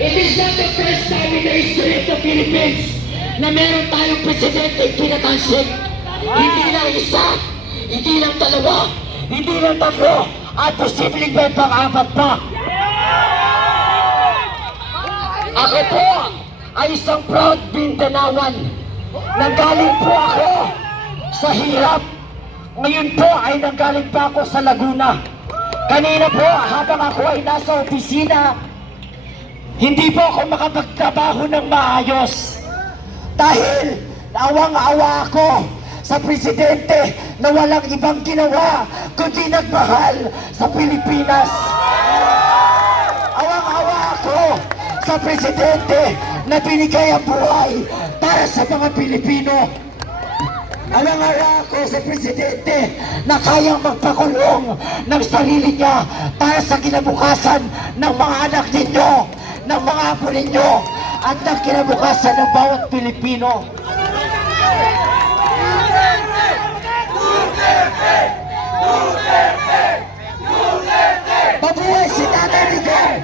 It is not the first time in the history of the Philippines na meron tayong presidente kinatansik. Hindi lang isa, hindi lang dalawa, hindi lang tatlo, at posibleng may pang-apat pa. Ako po ay isang proud Bindanawan. Nanggaling po ako sa hirap. Ngayon po ay nanggaling pa ako sa Laguna. Kanina po habang ako ay nasa opisina, hindi po ako makapagtrabaho ng maayos. Dahil awang-awa ako sa presidente na walang ibang ginawa kundi nagmahal sa Pilipinas. Awang-awa ako sa presidente na binigay ang buhay para sa mga Pilipino. Awang-awa ako sa presidente na kayang magpakulong ng sarili niya para sa kinabukasan ng mga anak ninyo, ng mga apo ninyo, at ng kinabukasan ng bawat Pilipino. Mabuhay si Tatay Digong!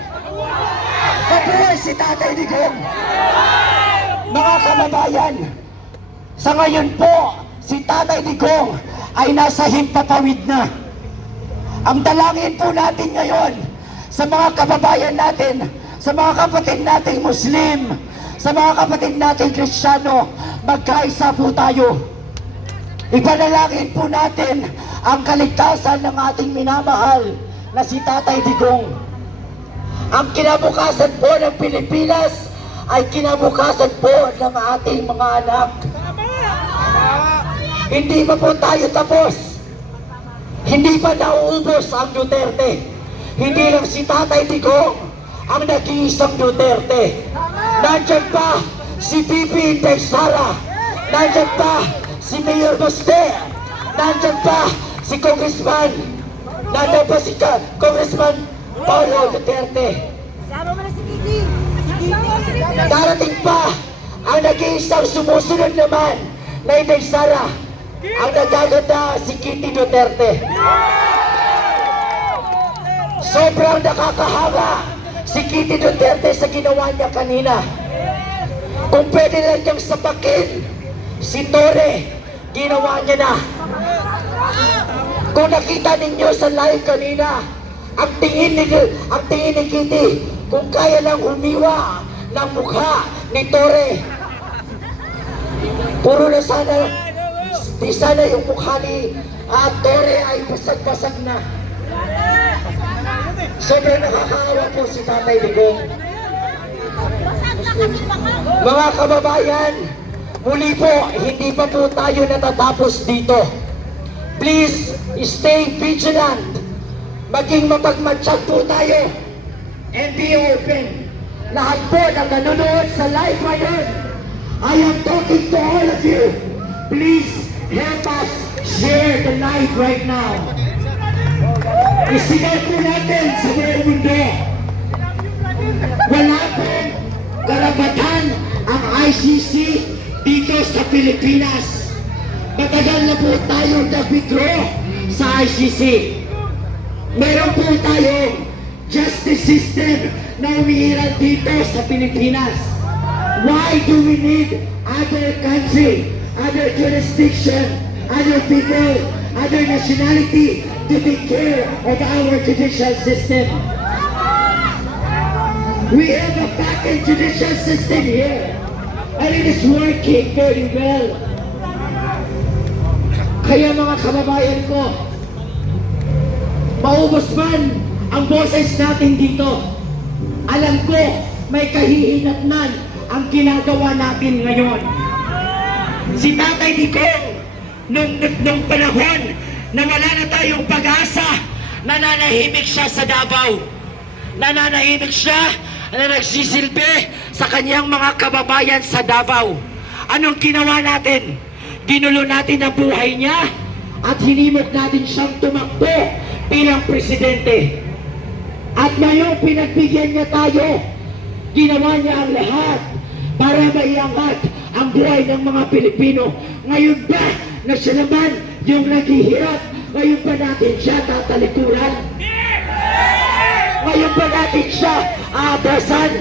Mabuhay si Tatay Digong! Mga kababayan, sa ngayon po, si Tatay Digong ay nasa himpapawid na. Ang dalangin po natin ngayon sa mga kababayan natin, sa mga kapatid nating Muslim, sa mga kapatid nating Kristiyano, magkaisa po tayo. Ipanalangin po natin ang kaligtasan ng ating minamahal na si Tatay Digong. Ang kinabukasan po ng Pilipinas ay kinabukasan po ng ating mga anak. Hindi pa po tayo tapos. Hindi pa nauubos ang Duterte. Hindi lang si Tatay Digong ang nag-iisang Duterte. Nandiyan pa si Bibi Inday Sara. Nandiyan pa si Mayor Baste. Nandiyan pa si Congressman. Nandiyan pa si Congressman Paulo Duterte. Darating pa ang nag-iisang sumusunod naman na Inday Sara. Ang nagaganda si Kitty Duterte. Sobrang nakakahanga si Kitty Duterte sa ginawa niya kanina. Kung pwede lang niyang sapakin si Torre, ginawa niya na. Kung nakita ninyo sa live kanina, ang tingin ni Kitty, kung kaya lang humiwa ng mukha ni Torre, puro na sana, di sana yung mukha ni Torre ay basag-basag na. Sobrang nakakaawa po si Tatay Digong. Mga kababayan, muli po, hindi pa po tayo natatapos dito. Please, stay vigilant. Maging mapagmatsyag po tayo. And be open. Lahat po na nanonood sa live ngayon, I am talking to all of you. Please, help us share the live right now. Isigaw po natin sa buong mundo. Wala pong karapatan ang ICC dito sa Pilipinas. Matagal na po tayo nag-withdraw sa ICC. Meron po tayong justice system na umiiral dito sa Pilipinas. Why do we need other country, other jurisdiction, other people, other nationality to take care of our judicial system? We have a fucking judicial system here, and it is working very well. Kaya mga kababayan ko, maubos man ang boses natin dito, alam ko may kahihinatnan ang ginagawa natin ngayon. Si Tatay Digong, nung panahon na wala na tayong pag-asa, nananahimik siya sa Davao. Nananahimik siya na nagsisilbi sa kanyang mga kababayan sa Davao. Anong ginawa natin? Ginulo natin ang buhay niya at hinimok natin siyang tumakbo bilang presidente. At ngayon pinagbigyan niya tayo. Ginawa niya ang lahat para maiangat ang buhay ng mga Pilipino. Ngayon ba na siya naman yung naghihirap? Ngayon ba natin siya tatalikuran? Ngayon ba natin siya aabrasan?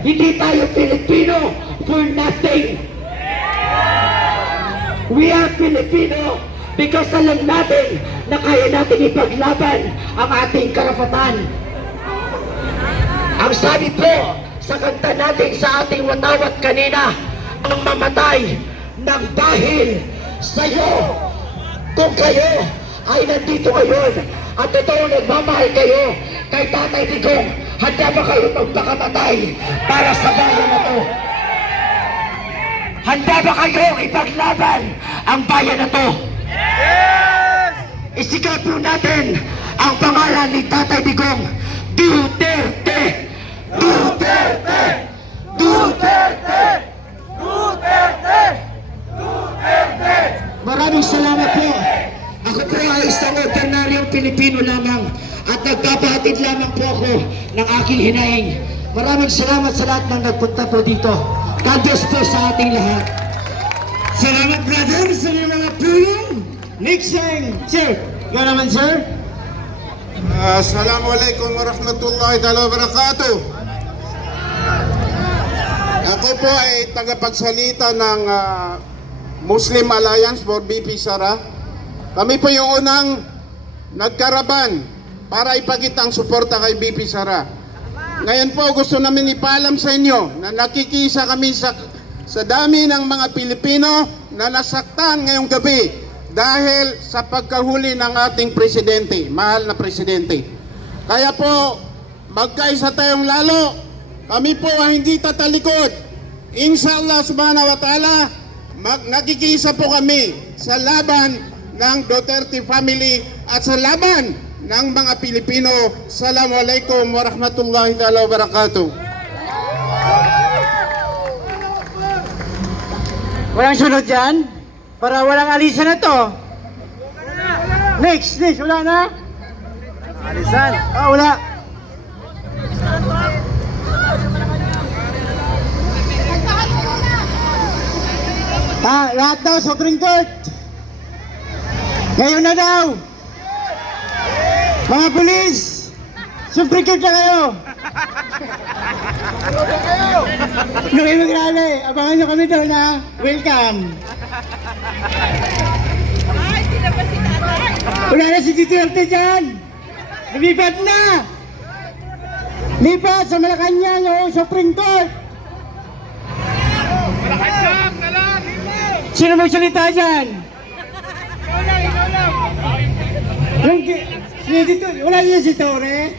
Hindi tayo Pilipino for nothing. We are Filipino because alam natin na kaya natin ipaglaban ang ating karapatan. Ang sabi po sa kanta natin sa ating watawat kanina, ang mamatay ng dahil sa'yo. Kung kayo ay nandito ngayon at totoo nagmamahal kayo kay Tatay Digong, handa ba kayo magpakatatay para sa bayan na to? Handa ba kayo ipaglaban ang bayan na to? Yes! Isikap po natin ang pangalan ni Tatay Digong, Duterte! Duterte! Duterte! Duterte! Duterte! Maraming salamat po. Ako po ay isang ordinaryong Pilipino lamang at nagpapahatid lamang po ako ng aking hinaing. Maraming salamat sa lahat ng nagpunta po dito. God bless po sa ating lahat. Salamat brother sa inyong mga tulong. Next time, sir. Ikaw naman, sir. Assalamualaikum warahmatullahi wabarakatuh. Ako po ay tagapagsalita ng Muslim Alliance for BP Sara. Kami po yung unang nagkaraban para ipakita ang suporta kay BP Sara. Ngayon po gusto namin ipaalam sa inyo na nakikisa kami sa dami ng mga Pilipino na nasaktan ngayong gabi dahil sa pagkahuli ng ating presidente, mahal na presidente. Kaya po, magkaisa tayong lalo. Kami po ay hindi tatalikod. Inshallah subhanahu wa ta'ala, nakikisa po kami sa laban ng Duterte family at sa laban ng mga Pilipino. Assalamualaikum warahmatullahi wabarakatuh. Walang sunod dyan? Para walang alisan na to. Next, wala na? Alisan? Wala. Lahat daw, Supreme Court. Ngayon na daw. Mga pulis, Supreme Court na kayo. Nung mag-rally, abangan nyo kami daw na welcome. Wala na si Duterte dyan. Lumipat na. Lipat sa Malacanang o Supreme Court. Sino magsalita dyan? Wala niya si Torre?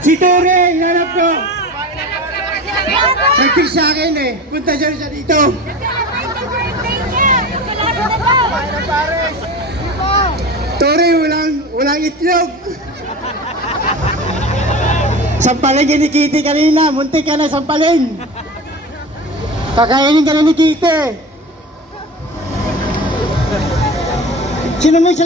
Si Torre, hinanap ko. Nag-text sa akin eh. Punta siya dito. Torre, walang itlog. Sampalin ka ni Kitty kanina. Muntik ka na sampalin. Kakainin ka na ni Kitty. Sino mo siya?